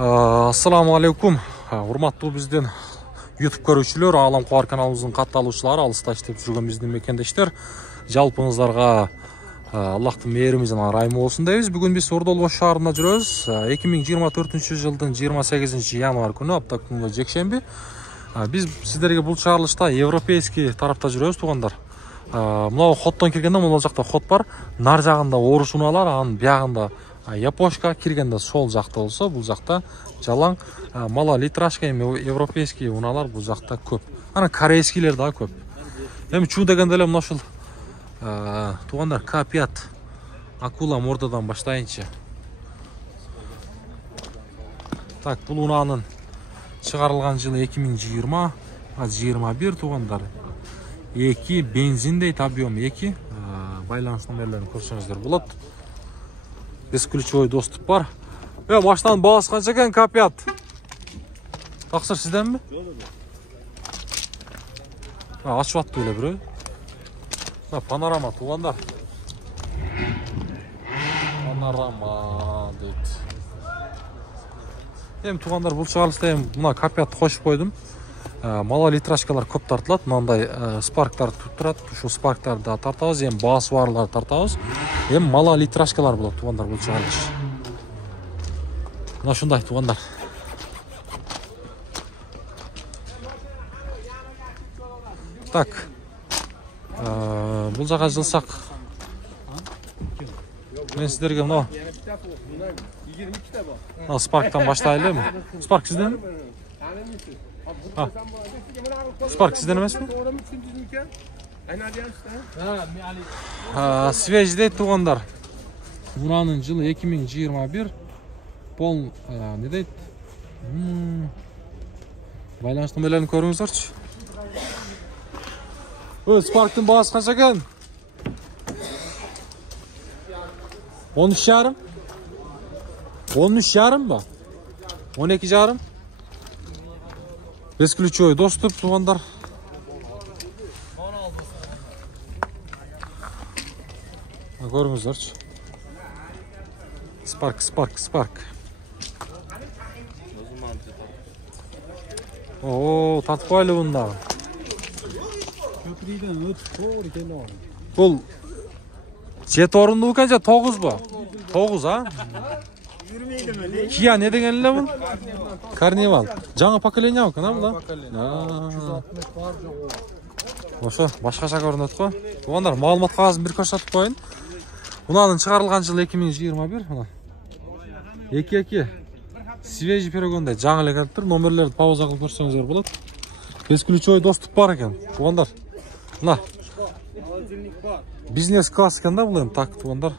Ассаламу алейкум. Урматтуу биздин YouTube көрүүчүлөр, Алам Кубар каналыбыздын катталуучулары, алыста иштеп жүргөн биздин мекендештер, жалпыңыздарга Аллахтын мээрими жана ырайымы болсун дейбиз. Бүгүн биз Ордолбош шаарында жүрөбүз. 2024-жылдын 28-январь күнү, апта күнгө жекшемби. Биз сиздерге бул чыгарылышта европейский тарапта жүрөбүз, туугандар. Мына хоттон киргенде могул жакта хот бар. Нар жагында орус унаалар, анын биягында япошка, киргенде сол жакта болсо, бул жакта жалаң мала литрашка, европейский унаалар бул жакта көп. Ана корейскийлер да көп. Эми чуу дегенде эле мына ушул туугандар К5 акула мордадан баштайынчы. Так, бул унаанын чыгарылган жылы 2020, 21 туугандар. 2 бензин дейт, объем 2. Байланыш номерлерин көрсөңүздөр болот. Бесключевой доступ бар. Машинанын баасы канча экен, К5? Таксыр сизденби? Ачып атты эле бирөө. Панорама туугандар. Панорама дейт. Эми туугандар, бул чыгарылышта эми мына К5 кошуп койдум. Мала литрашкалар көп тартылат. Мындай спарктар турат. Ушул спарктарды да тартабыз, эми баасы барларды тартабыз. Эми мала литрашкалар болот туугандар бул чыгарылыш. Мына ушундай туугандар. Так. Бул жака жылсак. Мен сиздерге мына 22 бар. Спарктан баштайлы. Спарк сизден? Спарк сизден эмеспи? Свежий дейт туугандар. Унаанын жылы 2021. Пол не дейт? Байланыш номерлерин көрүңүздөрчү. Спарктын баасы канча экен? 13,5? 13,5 ба? 12,5? Бесключевой доступ туугандар. Көрүңүздөрчү. Спарк. О, тартып койлу мында. Бул 7 орундуу экен же 9 ба? 9, а? Kia не деген эле бул? Карнивал. Жаңы поколение экен, а бул? Ошо башкача көрүнөт го. Туугандар, маалымат кагазын бир көрсөтүп коюн. Унаанын чыгарылган жылы 2021, мына. 2 свежий перегондай жаңы эле келип тур. Номерлерди пауза кылып көрсөңүздөр болот. Бесключевой доступ бар экен, туугандар. Мына. Бизнес класс экен да бул эми, так туугандар.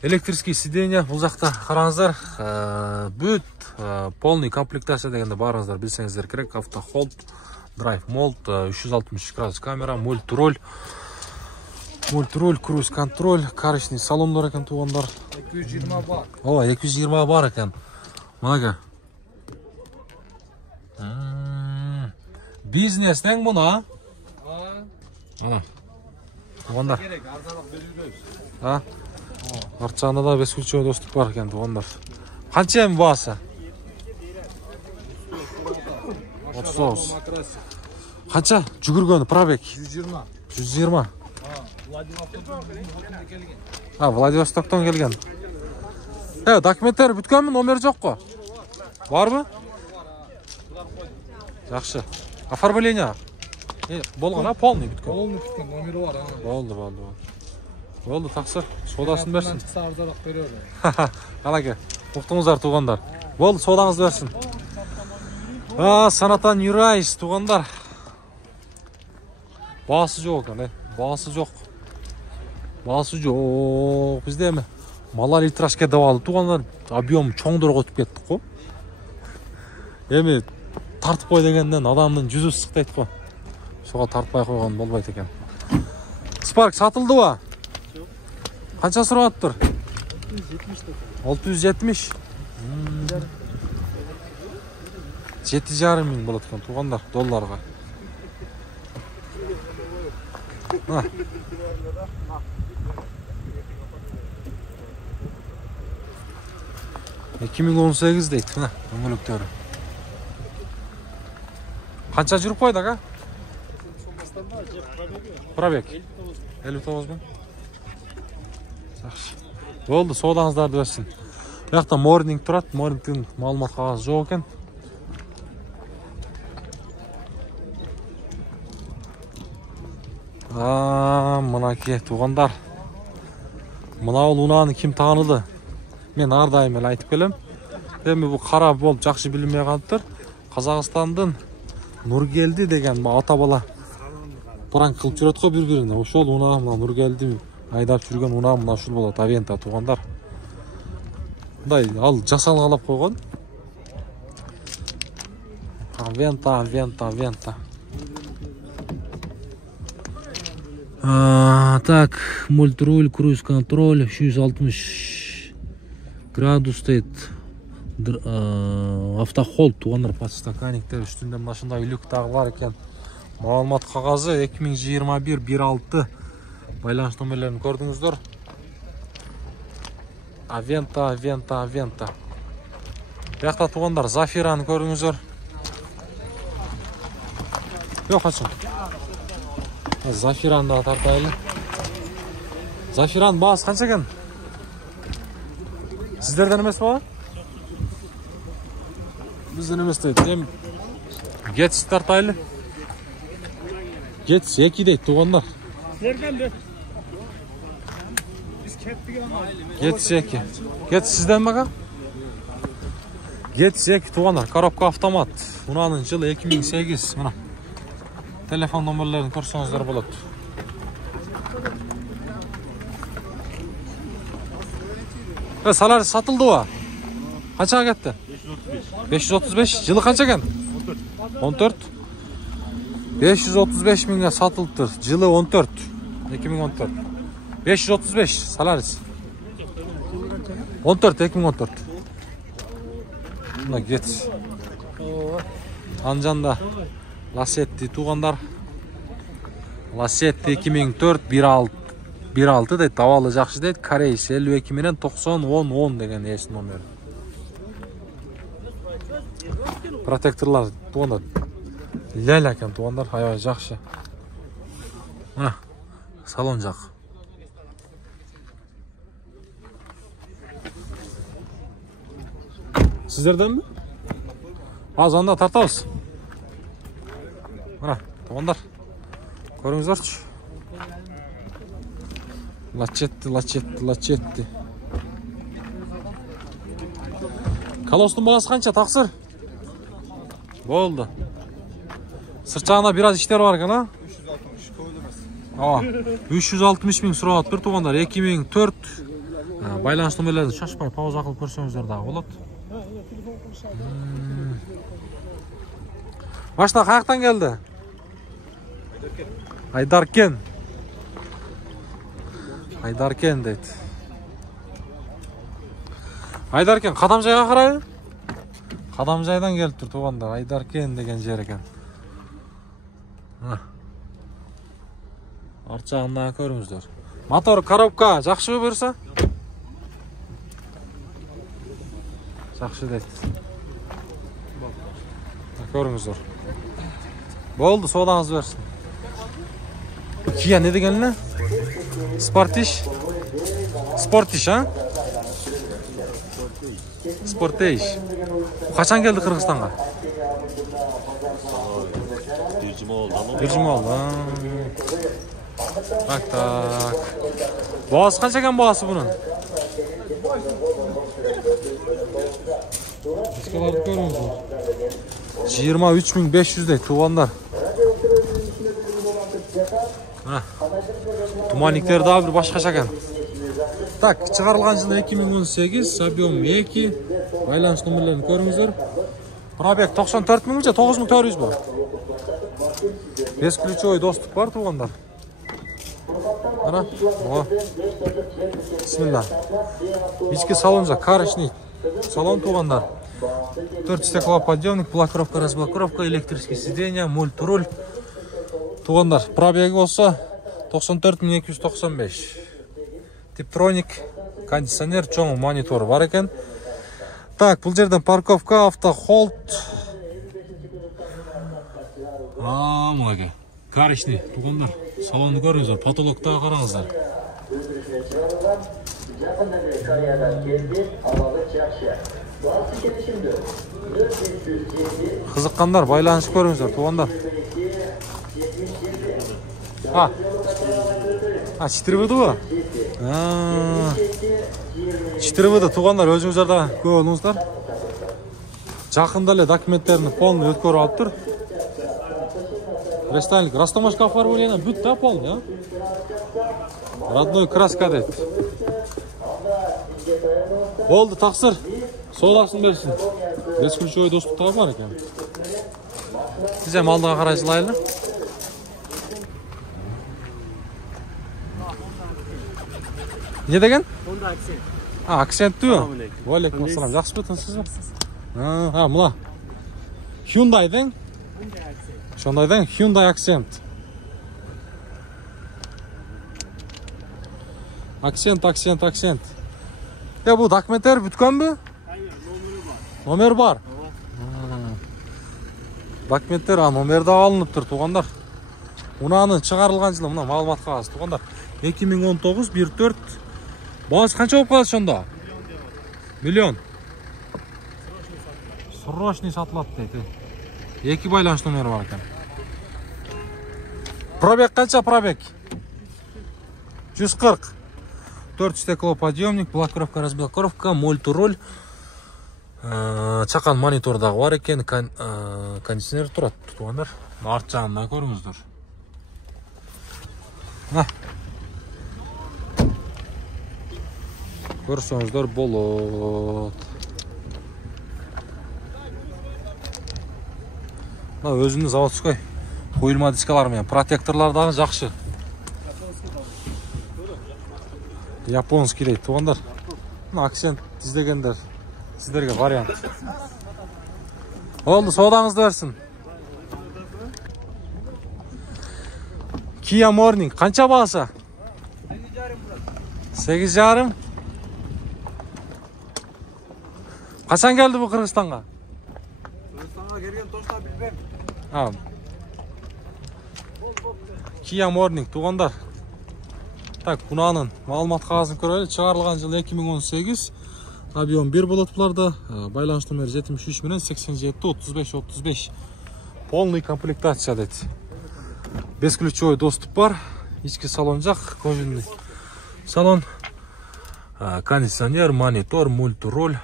Электрический сиденье бул жакта караңыздар. Бүт полный комплектация дегенде барыңыздар билсеңиздер керек. Автохолд, драйв молд, 360 градус камера, мультроль, круиз контроль, карычный салондар экен туугандар. 220 бар. О, 220 бар экен. Мынага. Бизнес тең муна. Ана. Туугандар. Арчагында да бесключевой доступ бар экен туугандар. Канча эми баасы? 39. Канча жүгүргөнү пробег? 120. Владивостоктон келген. Документтер бүткөнбү, номер жокко? Барбы? Жакшы. Оформление болгон, а полный бүткөн. Полный бүткөн, номери бар. Болду, таксыр. Содасын берсин. Алаке, уктуңуздар туугандар. Болду, содаңызды берсин. Санатан Юрайс туугандар. Баасы жок экен, баасы жок. Бизде эми мала литрашка деп алып туугандар, объем чоңдорго өтүп кеттик го. Эми тартып кой дегенден адамдын жүзү сыктайт го. Ошого тартпай койгон болбойт экен. Спарк сатылдыбы? Канча сураттыр? 670. 7,5 миң болот экен туугандар, долларга. 2018 deyт, мына дөңгөлөктөрү. Канча жүрүп койду ага? Пробег 59 миң. Жакшы. Болду, соодаңыздарды берсин. Бuyakta morning турат, morningдин маалымат кагазы жок экен. Мынакей туугандар. Мына унааны ким тааныды? Мен ар дайым эле айтып келем. Эми бул кара болуп жакшы билинбей калыптыр. Казакстандын Нургелди деген ата бала пранк кылып жүрөт го бири-бирине. Ошол унаа мына Нургелди айдап жүргөн унаа мына ушул болот, Авента туугандар. Мындай ал жасалгалап койгон. Авента. Так, мультруль, круиз-контроль, 360 градус дейт. Автохолд туугандар, подстаканниктер үстүндө машинада үлүк дагы бар экен. Маалымат кагазы 2021-16 байланыш номерлерин көрдүңүздөр. Авента. Бuyakta туугандар Зафираны көрдүңүздөр. Жок, ачын. Зафираны да тартайлы. Зафиранын баасы канча экен? Сиздерден эмес ба? Бизден эмес дейт. Эми Гетс тартайлы. Гетс 2 дейт туугандар. Сиздерден бе? Биз кеттик ама. Гетс 2. Гетс сизден бага? Гетс 2 туугандар, коробка автомат. Унаанын жылы 2008. Мына. Телефон номерлерин көрсөңүздөр болот. Салар сатылдыбы? Канчага кетти? 535. Жылы канча экен? 14. 535 миңге сатылыптыр. Жылы 14. 2014. 535 Саларис. 14 2014. Мына кетс. Анжанда Ласетти туугандар. Ласетти 2004 16 дейт, абалы жакшы дейт. Корейс 52 менен 90 10 деген эс номер. Протекторлар туугандар. Ляля экен туугандар, аябай жакшы. Мына салон жак. Сиздерденби? Азанда тартабыз. Мына туугандар. Көрүңүздөрчү. Лачетти. Колостун багасы канча, таксыр? Болду. Сырчагында бир аз иштер бар экен, а? 360 миң сурап атыптыр туугандар. 2004 байланыш номерлерин шашпай пауза кылып көрсөңүздөр дагы болот. Машина каяктан келди? Айдаркен дейт. Айдаркен Кадамжайга карайбы? Кадамжайдан келиптир туугандар. Айдаркен деген жер экен. Арт жагында көрүңүздөр. Мотор, коробка жакшыбы буюрса? Жакшы дейт. Көрүңүздөр. Болду, соодаңыз берсин. Кия не деген эле? Спортиш, а? Спортиш. Качан келди Кыргызстанга? Bir cuma oldu. Tak. Boğası kaç ekan boğası bunun? Diskaları görüyorsunuz. 23.500 dey tuğanlar. Tumanikleri daha bir başka ekan. Tak, çıkarılgan жылы 2018, объем 2, байланыш номерлерин көрүңүздөр. Пробег 94 миң же 9400 бу? Бесключевой доступ бар туугандар. Ана, о. Бисмилла. Ички салон жа, карышный салон туугандар. 4 стекловой подъемник, блокировка, разблокировка, электрические сиденья, мультруль. Туугандар, пробеги болсо 94.295. Типтроник, кондиционер, чоң монитор бар экен. Так, бұл жерден парковка, автохолд. Мұнеге. Каришни, туғандар. Салонды көріңіздер, потолоктағы қараңыздар. Қызыққандар, байланышып көріңіздер, туғандар. 4 бұды бұ? 4 бұды, туғандар, өзіңіздерді көп олыңыздар. Жақындале документтерінің полны өткөріп алып тұр. Рестайлинг, растамашка оформление, бүт та полный, родной краска дейді. Болды, тақсыр, солақсын берсін. Бесключевой доступта бар екен. Сізде малдыға қарай жылайлы. Не деген? Honda Accent. Акцент түү? Уалейкум ассалам, жақсы бөтінсіз бі? Мұла. Hyundai'ден? Hyundai'ден Hyundai Accent. Accent. Бұл документтер бүткөн бі? Номер бар. Документтер номерді алынып тұр, туғандар. Ұнаны шығарылған жылы, мұна малымат қағаз, туғандар. 2019-14. Бағасы қанша болып қалады шонда? Миллион. Срочный сатылады дейді. 2 байланыш номері бар екен. Пробег қанша пробег? 140. 4 стеклоподъемник, блокировка, разблокировка, мультируль. Чақан монитордағы бар екен, кондиционер тұрады, туғандар. Арт жағында көріңіздер. Көрсеңіздер болады. Өзімді заводской қойылма дискаларымен, протекторлардағы жақшы. Японский дейді, туғандар. Акцент іздегендер, сіздерге вариант. Олды, содаңызды берсін. Kia Morning, қанша бағасы? 8,5. Қашан келді бұл Қырғызстанға? Қырғызстанға келген точно білбем. Kia Morning, туғандар. Так, бұнаның малымат қағазын көрелі. Шығарылған жыл 2018. Объем 1 болады бұларда. Байланыш номері 73 менен 87 35. Полный комплектация дейді. Бесключевой доступ бар. Ички салон жақ, кожаный салон. Кондиционер, монитор, мультируль.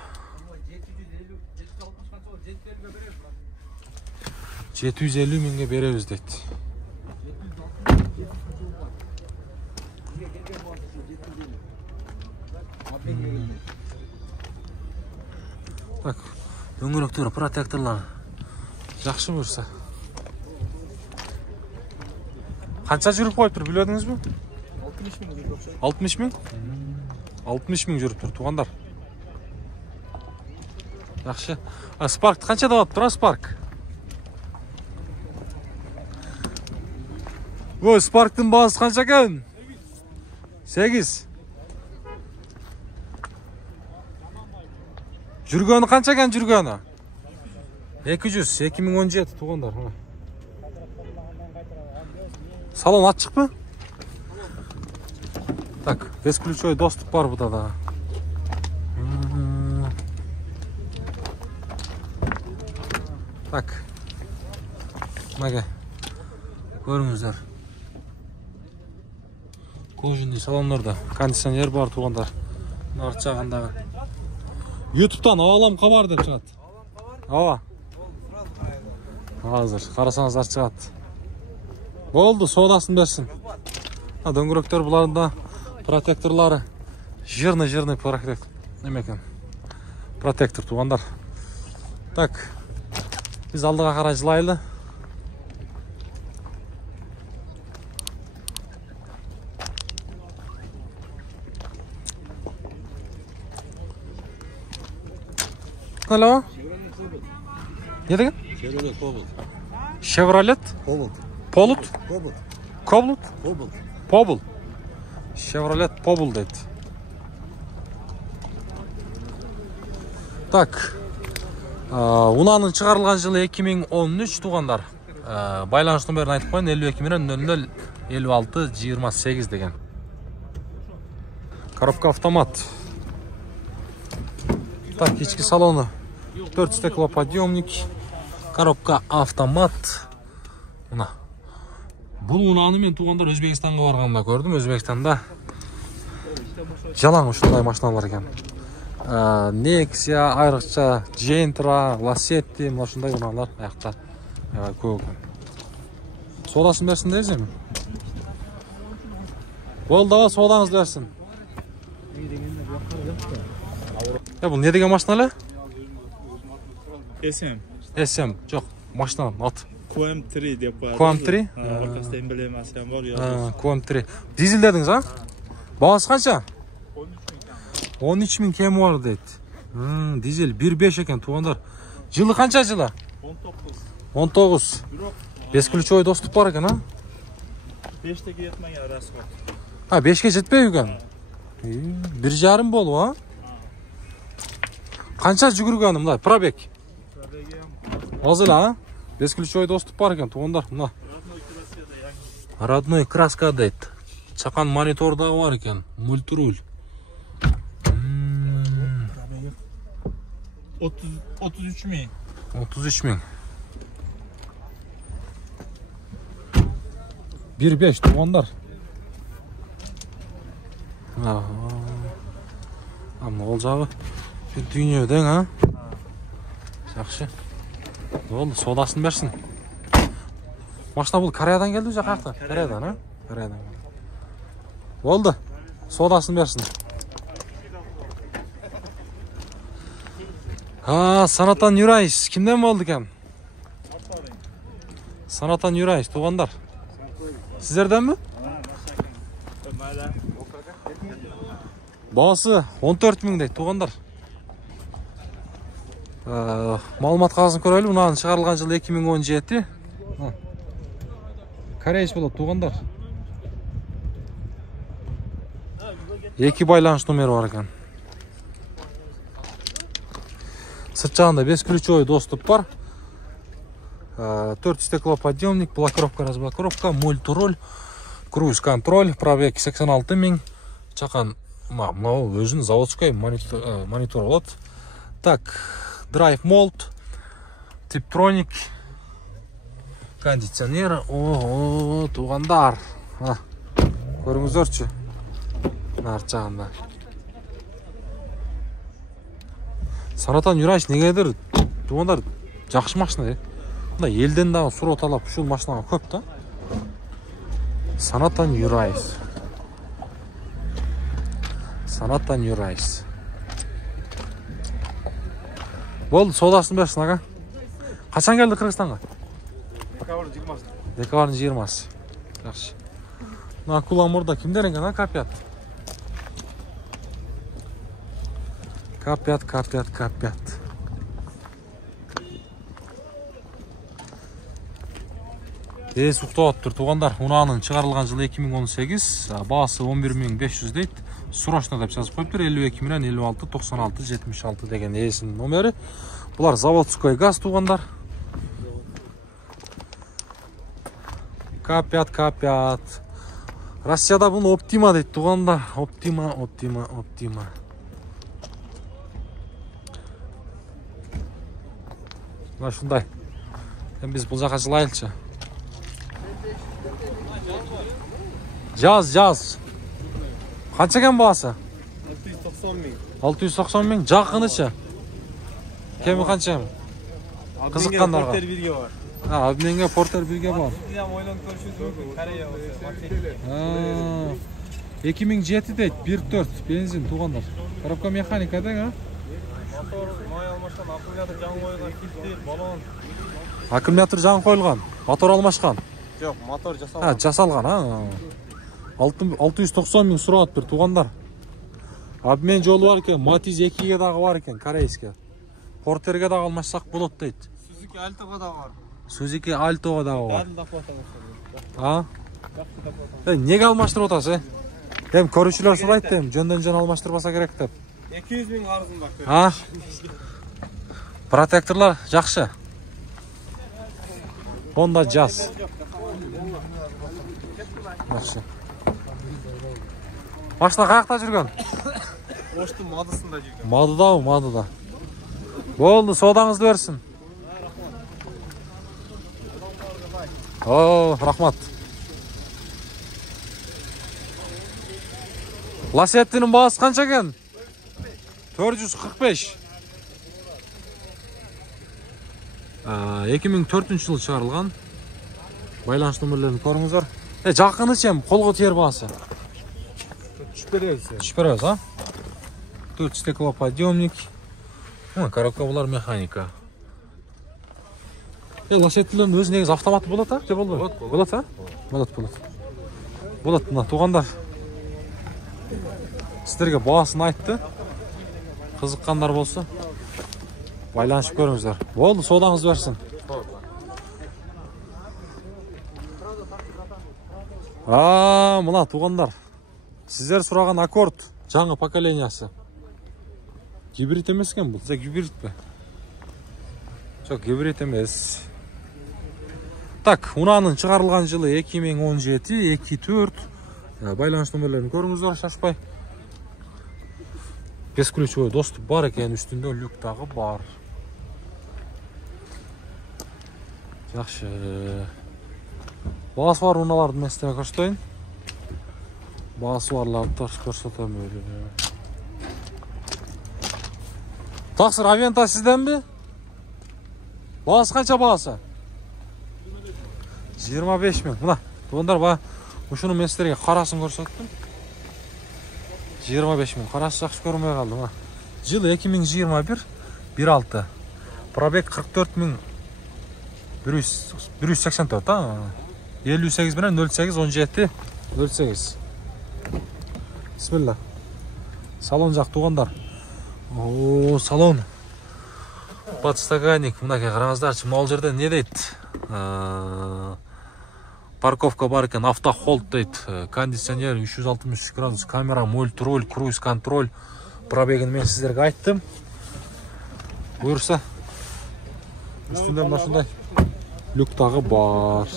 750 мыңға береміз дейді. Так, дөңгелектері, протекторлар жақсы көрсе. Қанша жүріп қойып тұр, біледіңіз бі? 60 мың? 60 мың жүріп тұр, туғандар. Жақшы. Спаркты қанша да алып тұр, Спарк? Ой, Спарктың бағасы қанша екен? 8. Жүргені қанша екен жүргені? 200, 2017 туғандар. Салон атшық пы? Так, бесключевой доступ бар бұда да. Так. Мәге. Көріңіздер. Кожаный салонларда кондиционер бар туғандар. Арт жағындағы. YouTube'дан Алам Хабар деп шығады. Ава. Hazır. Қарасаңыздар шығады. Болды, содасын берсін. Дөңгелектер бұларында протекторлары. Жирный протектор. Немекен? Протектор туғандар. Так. Біз алдыға қарай жылайлы. Алло? Не деген? Chevrolet Cobalt. Chevrolet? Cobalt. Pobl. Chevrolet Pobl дейді. Так. Унаның чыгарылган жылы 2013 тугандар. Байланыш номерин айтып коеюн 52 менен 00 56 28 деген. Коробка автомат. Так, ички салону 4 стеклоподъемник. Коробка автомат. Мына. Бул унаны мен тугандар Өзбекстанга барганда көрдүм. Өзбекстанда жалаң ушундай машиналар экен. Nexia, айрыкча Gentra, Lacetti, мына ушундай унаалар аякта көп экен. Содасын берсин дейсизби? Болду, содаңыз берсин. Бул не деген машина эле? SM, жок, машинанын аты. QM3 деп коет. QM3? Аркасында эмблемасы бар. QM3. Дизель дедиңиз, а? Баасы канча? 13 000 кеми бар дейт. Дизель 1.5 экен, тугандар. Жылы канча жылы? 19. 5 ключевой доступ бар экен, а? 5 кетмеген расход. 5ке жетпей экен. 1,5 болуп, а? Канча жүгүргөнү мындай пробег? Азыр, а? 5 ключевой доступ бар экен, тугандар. Мына. Родной краска дейт. Чакан монитор дагы бар экен, мультируль. 33 000. 33 000. 1.5 тугандар. Мына ол жагы дүйнө дең, а? Жакшы. Болду, содасын берсин. Машина бул Кореядан келди же каякта? Кореядан, а? Кореядан. Болду, содасын берсин. Санатан Юрайс, кимден болду экен? Санатан Юрайс, тугандар. Сиздерденби? Баасы 14 000 дейт, тугандар. Маалымат кагасын көрөлү. Мунанын чыгарылган жылы 2017. Кореец болот, тугандар. 2 байланыш номери бар экен. Сырт жагында 5 ключевой доступ бар. 4 стеклоподъемник, блокировка, разблокировка, мультируль, круиз контроль, пробег 86 000. Чакан мынау өзүнүн заводской монитор болот. Так, драйв молд, типтроник, кондиционер. Тугандар. Көрүңүздөрчү. Арт жагында. Санатан Юрайс негедир тугандар жакшы машина. Мына элден дагы суроо талап ушул машинага көп да. Санатан Юрайс. Санатан Юрайс. Болду, содасын берсин, ага. Качан келди Кыргызстанга? Декабрдын 20-сы. Жакшы. Мына кулан мурда кимдер экен, а, капят? Капят. Уктап тур, тугандар. Унанын чыгарылган жылы 2018, баасы 11 500 дейт. Срочно деп жазып коюптур. 52 менен 56 96 76 деген эсинин номери. Булар заводской газ, тугандар. Капят. Россияда буну Оптима дейт, тугандар. Оптима. Мына ушундай. Биз бул жака жылайлычы. Жаз. Канча экен баасы? 690 000. Жакынычы. Кеми канча? Кызыккандарга. Портер бирге бар. Обменге портер бирге бар. Биз ham ойлонуп көрүшүбүз мүмкүн. Корея болсо. 2007 дейт, 1.4 бензин, тугандар. Коробка механика дең, а? Мотор май алмашкан, аккумулятор жаңы коюлган, килти, баллон. Аккумулятор жаңы коюлган, мотор алмашкан. Жок, мотор жасалган. Жасалган, а? 690 000 сурат бир, тугандар. Обмен жолу бар экен, Матиз 2ге дагы бар экен, корейске. Портерге дагы алмашсак болот дейт. Suzuki Alto'ga da var. Suzuki Alto'ga dагы бар. Дәл доплатамыз. А? Неге алмаштырып атасыз? Эми көрүүчүлөр сурайт, жөндөн жөн алмаштырбаса керек деп. 200 000 арызым бар. А? Protektorlar жақсы. Honda Jazz. Жақсы. Машина қаяқта жүрген? Оштың мадысында жүрген. Мадыда. Болды, содаңызды берсін. О, рахмат. Ласеттінің бағасы қанша екен? 445. 2004 жылы шығарылған. Байланыс нөмірлерін көріңіздер. Жақыны сен қолғы тер бағасы. Түшперез, а? Тут стеклоподъемник. Коробка бұлар механика. Ласеттілердің өзі негіз автоматы болады, а? Болады, а? Болады, мына туғандар. Сіздерге бағасын айтты. Қызыққандар болса, байланышып көріңіздер. Болды, содаңыз берсін. Мына туғандар. Сіздер сұраған аккорд, жаңа поколениясы. Гибрид емес екен бұл. Гибрид бе? Жоқ, гибрид емес. Так, унаның шығарылған жылы 2017, 24. Байланыс нөмірлерін көріңіздер, шашпай. Бесключевой доступ бар екен, үстінде люктағы бар. Жақшы. Бағасы бар уналардың мен істеме көрсетейін. Бағасы барларды тарс көрсетем. Тақсыр, Авента сізден бе? Бағасы қанша бағасы? 25 000. Мына, туғандар ба, ұшының мен сіздерге қарасын көрсеттім. 25 000. Қарасы жақсы көрмей қалды. Жылы 2021, 1.6. Пробег 44 184. 58 бенен 08 17 08. Бисмилла. Салон жақ туғандар. О, салон. Подстаканник. Мынаке қараңыздаршы, мол жерде не дейді? Парковка бар екен, автохолд дейді. Кондиционер 360 градус, камера, мультироль, круиз контроль. Пробегін мен сіздерге айттым. Бұйырса. Үстінде машындай люктағы бар.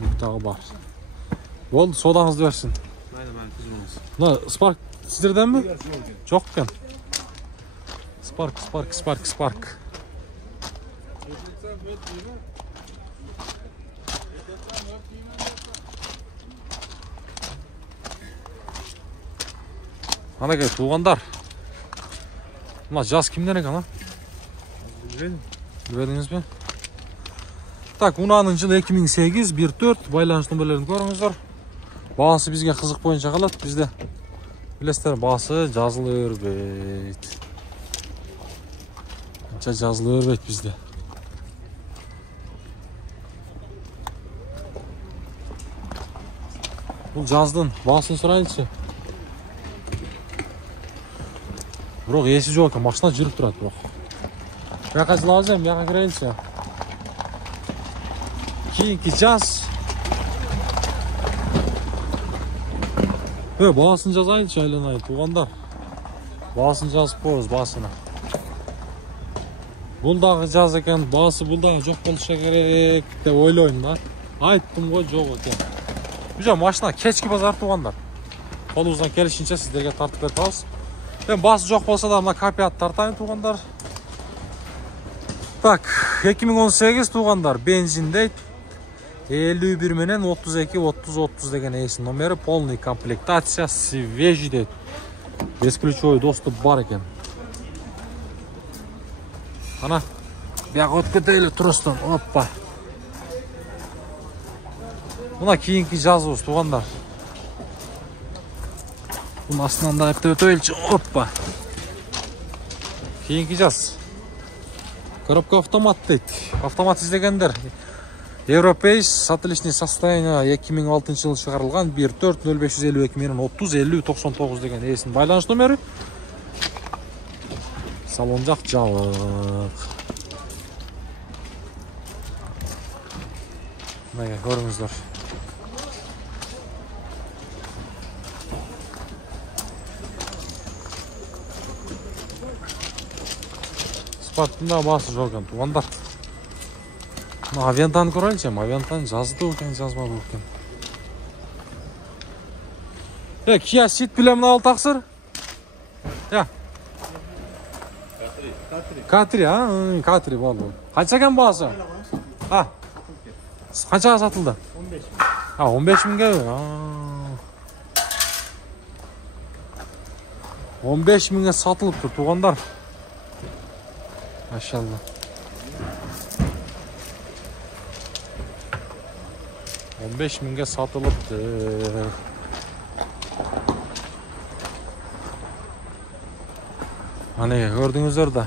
Люктағы бар. Болды, содаңызды берсін. Мына Spark сіздерден бе? Жоқ екен. Spark. Анакай туғандар. Мына жас кімден екен, а? Білбедіңіз бе? Так, унаның жылы 2008, 1.4. Байланыс нөмірлерін көріңіздер. Бағасы бізге қызық бойынша қалады. Бізде білесіздер, бағасы жазылы өрбейді. Жазылы өрбейді бізде. Бұл жаздың бағасын сұрайыншы. Бірақ есі жоқ екен, машина жүріп тұрады бірақ. Бұяқа жылағызайым, бұяқа кірейінші. Кейінгі жаз. Бағасын жазайыншы, айланай, туғандар. Бағасын жазып қойыз, бағасына. Бұлдағы жаз екен, бағасы бұлдағы жоқ болыша керек деп ойлойын ба. Айттым ғой, жоқ екен. Бұжа машина кешкі базар туғандар. Қолыңыздан келішінше сіздерге тартып беріп алыз. Басы жоқ болса да мына копият тартайын туғандар. Так, 2018 туғандар, бензин дейт. 51 менен 32-30-30 деген ейсін номері, полный комплектация, свежий дейт. Бесключевой доступ бар екен. Ана, бияқ өткетейлі тұрыстан, оппа. Бұна кейінгі жазуыз туғандар. Бұның астынан да әпті өтейлші, оппа. Кейінгі жаз. Коробка автомат дейді. Автомат іздегендер. Европейс, сателичный состояние 2006 жылы шығарылған 1.4.0552 менен 30-50-99 деген есін байланыш номері. Салон жақ жабық. Мына көріңіздер. Leopard'ın da bası жоқ екен туғандар. Авентаны көрайыншы, Авентаны жазды екен, жазбады екен. Kia Ceed bilen al taksır. Ya. Katri ha, Katri vallahi. Kaça ekan bağısı? Ha. Kaçaga satıldı? 15 bin. Ha, 15 bin geldi. 15 binge satılıptır tuğanlar. Maşallah. $15 binge satılıptır. Hani gördüğünüzler de